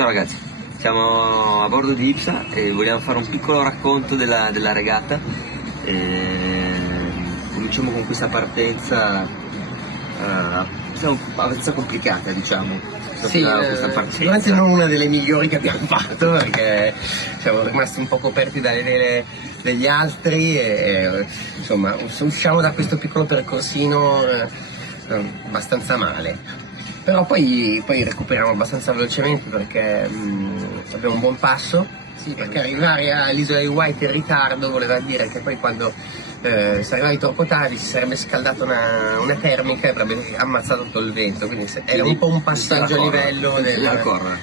Ciao ragazzi, siamo a bordo di Ipsa e vogliamo fare un piccolo racconto della regata. Cominciamo con questa partenza abbastanza complicata, diciamo. Sì, sicuramente non una delle migliori che abbiamo fatto, perché siamo rimasti un po' coperti dalle vele degli altri e insomma usciamo da questo piccolo percorsino abbastanza male. Però poi recuperiamo abbastanza velocemente perché abbiamo un buon passo. Sì, perché arrivare all'isola di Wight in ritardo voleva dire che poi quando si arrivavi troppo tardi si sarebbe scaldata una termica e avrebbe ammazzato tutto il vento, quindi era un po' un passaggio a livello della corra.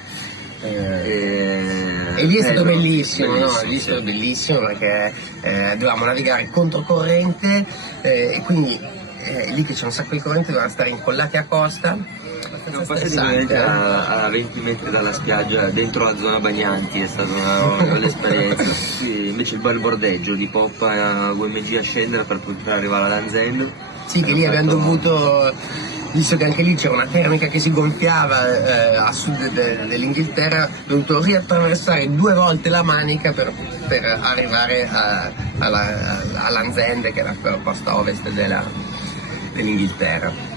E lì è stato bellissimo, no? Lì è stato bellissimo perché dovevamo navigare controcorrente e quindi lì che c'è un sacco di corrente dovevamo stare incollati a costa. Siamo passati a 20 metri dalla spiaggia, dentro la zona bagnanti, è stata una bella esperienza. Sì, invece il bel bordeggio di poppa a UMG a scendere per poter arrivare ad Anzendo. Sì, che lì abbiamo dovuto, visto che anche lì c'era una termica che si gonfiava a sud dell'Inghilterra, abbiamo dovuto riattraversare 2 volte la Manica per arrivare all'Anzende, che era la costa ovest dell'Inghilterra.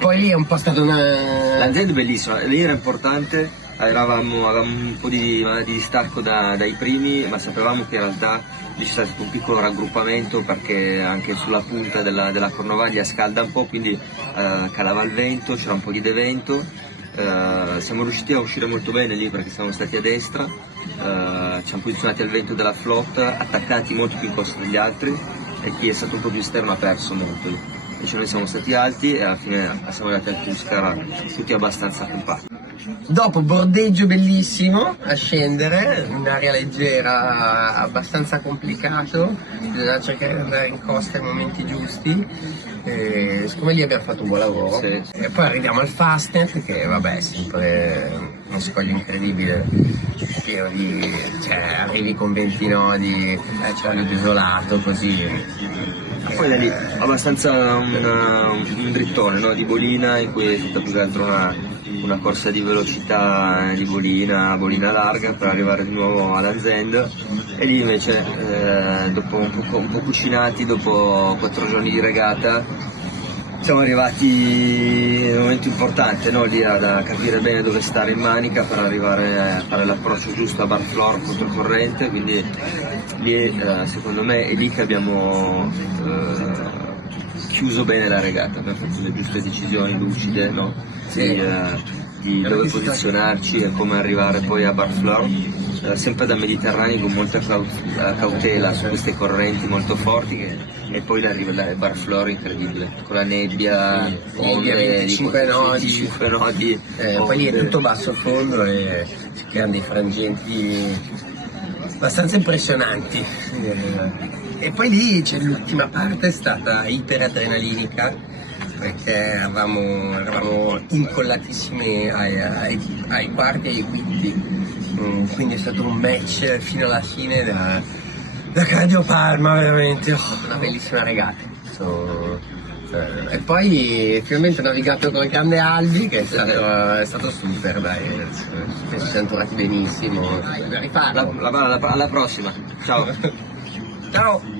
Poi lì è un po' stata L'Anzendo è bellissima, lì era importante, avevamo un po' di distacco dai primi, ma sapevamo che in realtà lì c'è stato un piccolo raggruppamento perché anche sulla punta della Cornovaglia scalda un po', quindi calava il vento, c'era un po' di devento. Siamo riusciti a uscire molto bene lì perché siamo stati a destra, ci siamo posizionati al vento della flotta, attaccati molto più in costa degli altri, e chi è stato un po' più esterno ha perso molto. Invece noi siamo stati alti e alla fine siamo andati al Tuscara tutti abbastanza compatti. Dopo bordeggio bellissimo a scendere, in aria leggera, abbastanza complicato, bisogna cercare di andare in costa ai momenti giusti, siccome lì abbiamo fatto un buon lavoro. Sì. E poi arriviamo al Fastnet, che vabbè è sempre uno scoglio incredibile, pieno di, cioè arrivi con 20 nodi, c'è l'ho desolato così. Poi da lì abbastanza un drittone, no? Di bolina, in cui è stata più che altro una corsa di velocità di bolina larga per arrivare di nuovo ad Anzend, e lì invece dopo un po' cucinati, dopo 4 giorni di regata siamo arrivati nel momento importante, no? Lì da capire bene dove stare in Manica per arrivare a fare l'approccio giusto a Barflor controcorrente, quindi lì secondo me è lì che abbiamo chiuso bene la regata, abbiamo fatto le giuste decisioni lucide, no? Di dove posizionarci e come arrivare poi a Barflor, sempre da Mediterranei con molta cautela su queste correnti molto forti, e poi l'arrivo da Barflor incredibile, con la nebbia, onde 25 nodi, poi lì è tutto basso fondo e si creano dei frangenti abbastanza impressionanti. E poi lì c'è l'ultima parte, è stata iperadrenalinica perché eravamo incollatissimi ai quarti e ai quinti, quindi è stato un match fino alla fine da cardiopalma, veramente una bellissima regata. E poi finalmente ho navigato con il grande Albi, che è stato super, dai, ci siamo trovati benissimo. alla prossima, ciao! Ciao!